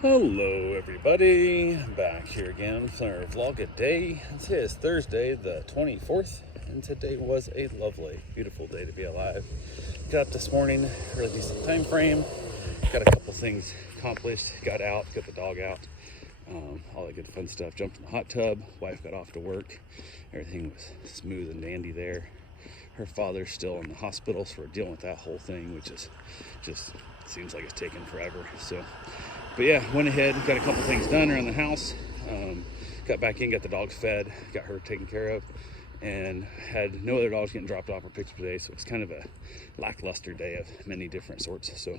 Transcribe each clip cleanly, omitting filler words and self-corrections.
Hello everybody, back here again for our vlog a day. Today is Thursday the 24th, and today was a lovely, beautiful day to be alive. Got up this morning, really decent time frame, got a couple things accomplished, got out, got the dog out, all that good fun stuff. Jumped in the hot tub, wife got off to work, everything was smooth and dandy there. Her father's still in the hospital, so we're dealing with that whole thing, which is just seems like it's taken forever. But yeah, went ahead, got a couple things done around the house, got back in, got the dogs fed, got her taken care of, and had no other dogs getting dropped off or picked up today, so it was kind of a lackluster day of many different sorts. So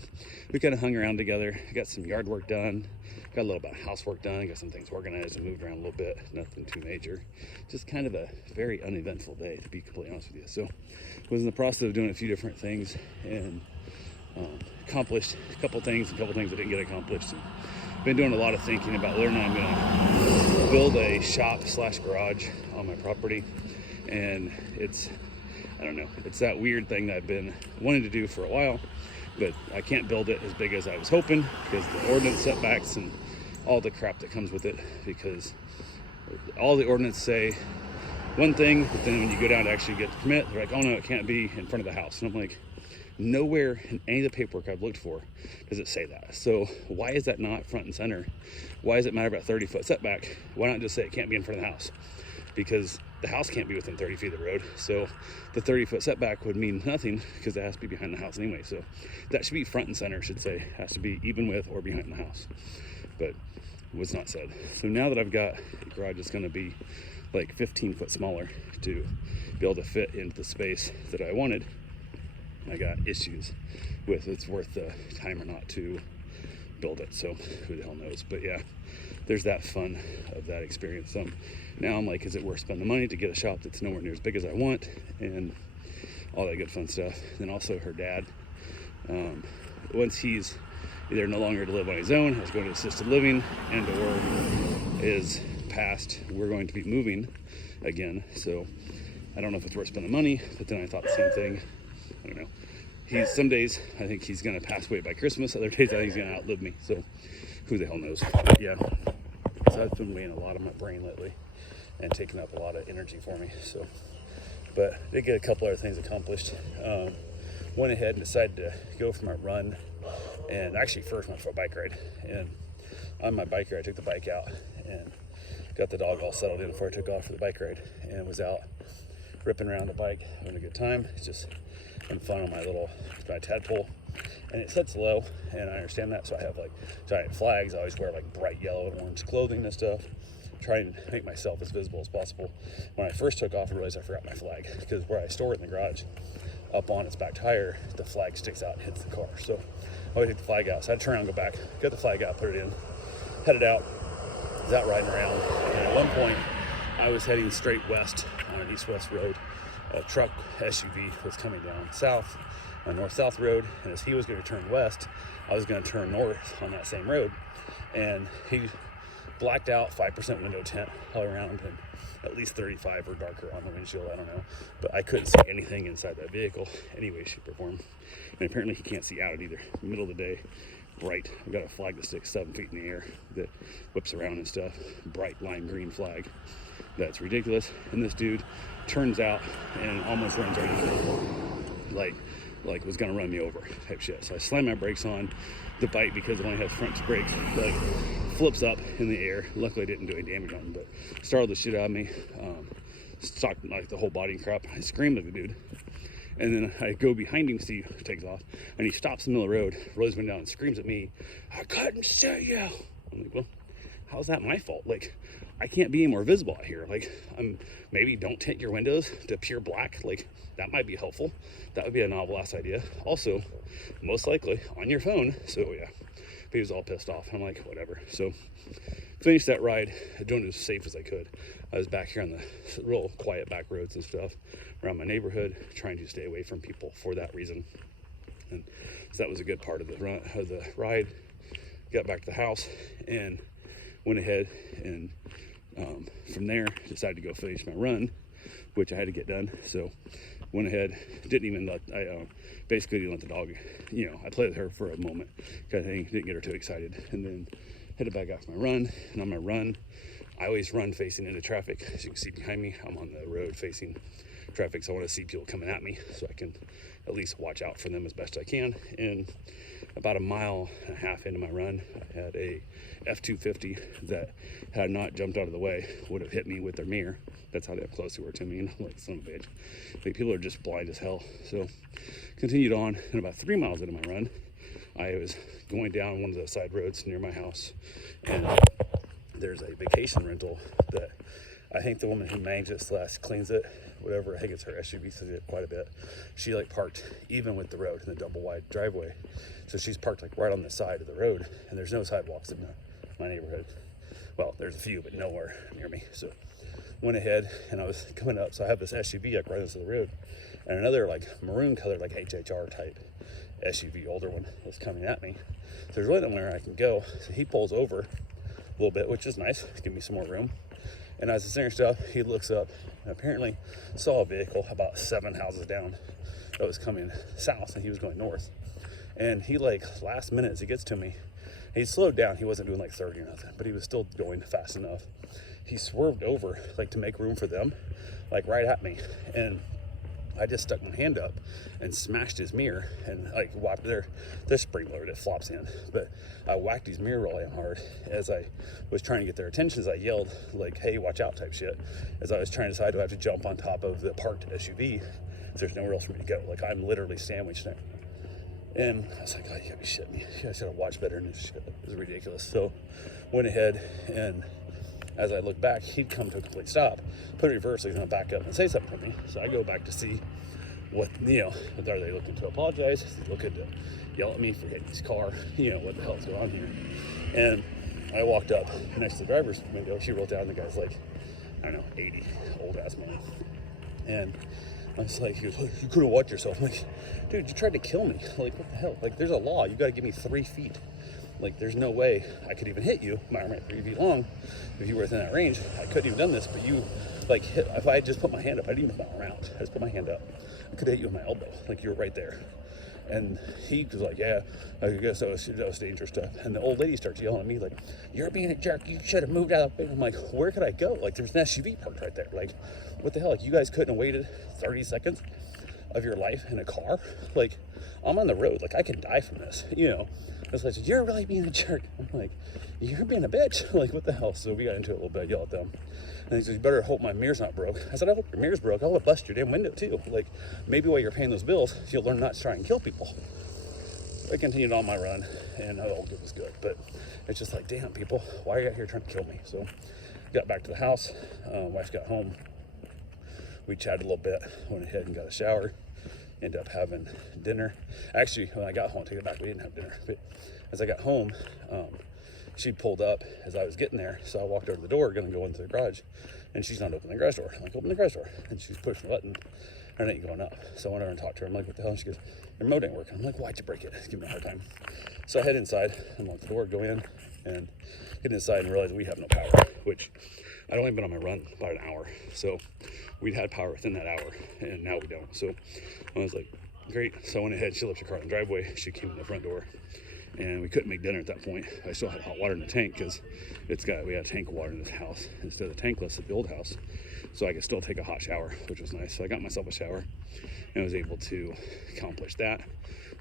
we kind of hung around together, got some yard work done, got a little bit of housework done, got some things organized and moved around a little bit, nothing too major. Just kind of a very uneventful day, to be completely honest with you. So was in the process of doing a few different things, and accomplished a couple things I didn't get accomplished. And been doing a lot of thinking about whether or not I'm going to build a shop slash garage on my property. And I don't know, it's that weird thing that I've been wanting to do for a while, but I can't build it as big as I was hoping because the ordinance setbacks and all the crap that comes with it, because all the ordinance say one thing, but then when you go down to actually get the permit, they're like, oh no, it can't be in front of the house. And I'm like, nowhere in any of the paperwork I've looked for does it say that. So why is that not front and center? Why does it matter about 30-foot setback? Why not just say it can't be in front of the house? Because the house can't be within 30 feet of the road. So the 30-foot setback would mean nothing because it has to be behind the house anyway. So that should be front and center, should say. It has to be even with or behind the house. But was not said. So now that I've got a garage that's going to be like 15 foot smaller to be able to fit into the space that I wanted, I got issues with it's worth the time or not to build it. So who the hell knows? But yeah, there's that fun of that experience. Now I'm like, is it worth spending the money to get a shop that's nowhere near as big as I want, and all that good fun stuff? Then also her dad, once he's either no longer to live on his own, has going to assisted living, and or is passed, we're going to be moving again. So I don't know if it's worth spending the money, but then I thought the same thing. I don't know. Some days I think he's gonna pass away by Christmas. Other days I think he's gonna outlive me. So who the hell knows? But yeah. So that's been weighing a lot on my brain lately and taking up a lot of energy for me. So, but did get a couple other things accomplished. Went ahead and decided to go for my run, and actually first went for a bike ride. And on my bike ride, I took the bike out and got the dog all settled in before I took off for the bike ride, and was out ripping around the bike, having a good time. It's just having fun on my tadpole, and it sets low, and I understand that. So I have like giant flags. I always wear like bright yellow and orange clothing and stuff, trying to make myself as visible as possible. When I first took off, I realized I forgot my flag, because where I store it in the garage, up on its back tire, the flag sticks out and hits the car. So I always take the flag out. So I had to turn around and go back, get the flag out, put it in, headed out. Was out riding around, and at one point I was heading straight west on an east-west road. A truck SUV was coming down south on north-south road, and as he was going to turn west, I was going to turn north on that same road, and he blacked out 5% window tint all around, and at least 35 or darker on the windshield. I don't know, but I couldn't see anything inside that vehicle any way, shape, or form. And apparently he can't see out it either. Middle of the day, bright. I've got a flag that sticks 7 feet in the air that whips around and stuff. Bright lime green flag. That's ridiculous. And this dude turns out and almost runs right into me. Like was gonna run me over type shit. So I slam my brakes on. The bike, because it only has front brakes, like flips up in the air. Luckily I didn't do any damage on it, but startled the shit out of me. Stopped like the whole body and crap. I screamed at the dude. And then I go behind him, see he takes off, and he stops in the middle of the road, rolls me down and screams at me, "I couldn't see you." I'm like, well, how's that my fault? Like, I can't be any more visible out here. Like, maybe don't tint your windows to pure black. Like, that might be helpful. That would be a novel ass idea. Also, most likely on your phone. So yeah, but he was all pissed off. I'm like, whatever. So finished that ride, doing it as safe as I could. I was back here on the real quiet back roads and stuff around my neighborhood, trying to stay away from people for that reason. And so that was a good part of the ride. Got back to the house and went ahead and from there decided to go finish my run, which I had to get done. So Went ahead, didn't even let, I basically didn't let the dog, I played with her for a moment, kind of thing, didn't get her too excited, and then headed back after my run. And on my run, I always run facing into traffic. As you can see behind me, I'm on the road facing traffic, so I want to see people coming at me so I can at least watch out for them as best I can. And about 1.5 miles into my run, I had a F-250 that, had I not jumped out of the way, would have hit me with their mirror. That's how damn close they were to me, and I'm like, son of a bitch. Like, people are just blind as hell. So continued on, and about 3 miles into my run, I was going down one of the side roads near my house, and there's a vacation rental that I think the woman who manages it / cleans it, whatever, I think it's her SUV, so it quite a bit. She like parked even with the road in the double wide driveway. So she's parked like right on the side of the road, and there's no sidewalks in my neighborhood. Well, there's a few, but nowhere near me. So went ahead, and I was coming up, so I have this SUV like right into the road, and another like maroon color, like HHR type SUV, older one, was coming at me. So there's really nowhere I can go. So he pulls over a little bit, which is nice, give me some more room. And as the steering stuff, he looks up and apparently saw a vehicle about 7 houses down that was coming south, and he was going north. And he, like, last minute as he gets to me, he slowed down. He wasn't doing like 30 or nothing, but he was still going fast enough. He swerved over like to make room for them, like right at me. And I just stuck my hand up and smashed his mirror, and like whacked their spring loaded, it flops in, but I whacked his mirror really hard as I was trying to get their attention. As I yelled like, hey, watch out type shit, as I was trying to decide, do I have to jump on top of the parked SUV? There's nowhere else for me to go. Like, I'm literally sandwiched there. And I was like, oh, you gotta be shitting me. You guys should have watched better than this shit. It was ridiculous. So went ahead, and as I looked back, he'd come to a complete stop, put it reverse, so he's gonna back up and say something to me. So I go back to see what, are they looking to apologize? Is he looking to yell at me for hitting his car? What the hell's going on here? And I walked up next to the driver's window. She rolled down, the guy's like, I don't know, 80, old ass man. And I was like, he goes, you could have watched yourself. I'm like, dude, you tried to kill me. Like, what the hell? Like, there's a law. You got to give me 3 feet. Like, there's no way I could even hit you. My arm at 3 feet long. If you were within that range, I couldn't even done this. But you, like, if I had just put my hand up, I didn't even put my arm out. I just put my hand up. I could have hit you with my elbow. Like, you were right there. And he was like, yeah, I guess that was dangerous stuff. And the old lady starts yelling at me, like, you're being a jerk. You should have moved out of the way. I'm like, where could I go? Like, there's an SUV parked right there. Like, what the hell? Like, you guys couldn't have waited 30 seconds of your life in a car? Like, I'm on the road. Like, I can die from this, It's like, you're really being a jerk. I'm like, you're being a bitch. Like, what the hell? So we got into it a little bit, yelled at them. And he said, you better hope my mirror's not broke. I said, I hope your mirror's broke. I'll bust your damn window too. Like, maybe while you're paying those bills, you'll learn not to try and kill people. I continued on my run, and all good was good. But it's just like, damn, people, why are you out here trying to kill me? So got back to the house. Wife got home. We chatted a little bit, went ahead and got a shower, ended up having dinner. Actually, when I got home, take it back, we didn't have dinner. But as I got home, she pulled up as I was getting there. So I walked over to the door, gonna go into the garage, and she's not opening the garage door. I'm like, open the garage door. And she's pushing the button, and it ain't going up. So I went over and talked to her. I'm like, what the hell? And she goes, your remote ain't working. I'm like, why'd you break it? Give me a hard time. So I head inside, unlock the door, go in, and get inside and realize we have no power, which I'd only been on my run about an hour. So we'd had power within that hour, and now we don't. So I was like, great. So I went ahead, she left her car in the driveway. She came in the front door, and we couldn't make dinner at that point. I still had hot water in the tank because we had a tank of water in this house instead of tankless at the old house. So I could still take a hot shower, which was nice. So I got myself a shower and was able to accomplish that,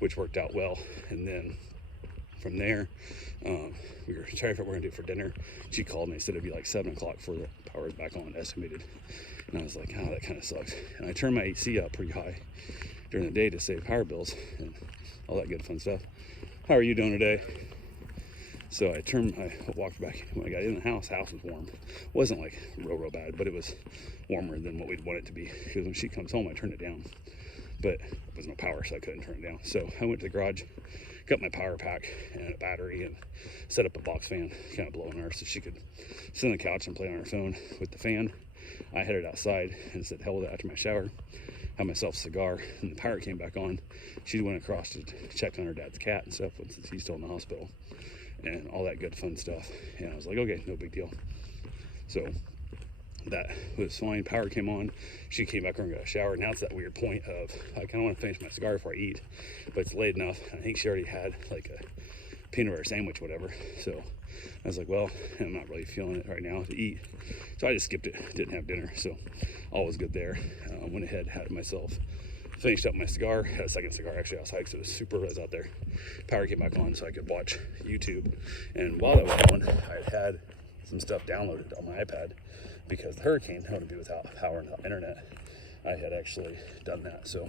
which worked out well. And then from there, we were trying to figure out what we're gonna do for dinner. She called me, said it'd be like 7 o'clock before the power was back on, estimated. And I was like, oh, that kind of sucks. And I turned my AC up pretty high during the day to save power bills and all that good fun stuff. How are you doing today? So I walked back. When I got in the house was warm. It wasn't like real bad, but it was warmer than what we'd want it to be. Because when she comes home, I turned it down. But there was no power, so I couldn't turn it down. So I went to the garage, got my power pack and a battery, and set up a box fan, kind of blowing her, so she could sit on the couch and play on her phone with the fan. I headed outside and said, hell with it, after my shower. Had myself a cigar, and the power came back on. She went across to check on her dad's cat and stuff, since he's still in the hospital, and all that good fun stuff. And I was like, okay, no big deal. So that was fine. Power came on. She came back and got a shower. Now it's that weird point of I kind of want to finish my cigar before I eat, but it's late enough. I think she already had like a peanut butter sandwich, whatever. So I was like, well, I'm not really feeling it right now to eat. So I just skipped it, didn't have dinner. So all was good there. Went ahead, had it myself. Finished up my cigar, had a second cigar actually outside because it was super res out there. Power came back on so I could watch YouTube. And while that was going, I had some stuff downloaded on my iPad because the hurricane had to be without power and without internet. I had actually done that. So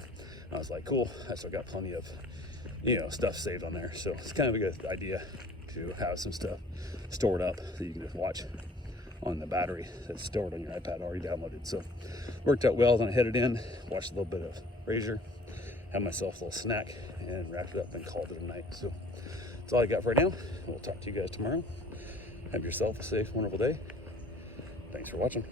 I was like, cool, I still got plenty of, stuff saved on there. So it's kind of a good idea to have some stuff stored up that you can just watch on the battery that's stored on your iPad already downloaded. So worked out well. Then I headed in, watched a little bit of Frasier, had myself a little snack, and wrapped it up and called it a night. So that's all I got for right now. We'll talk to you guys tomorrow. Have yourself a safe, wonderful day. Thanks for watching.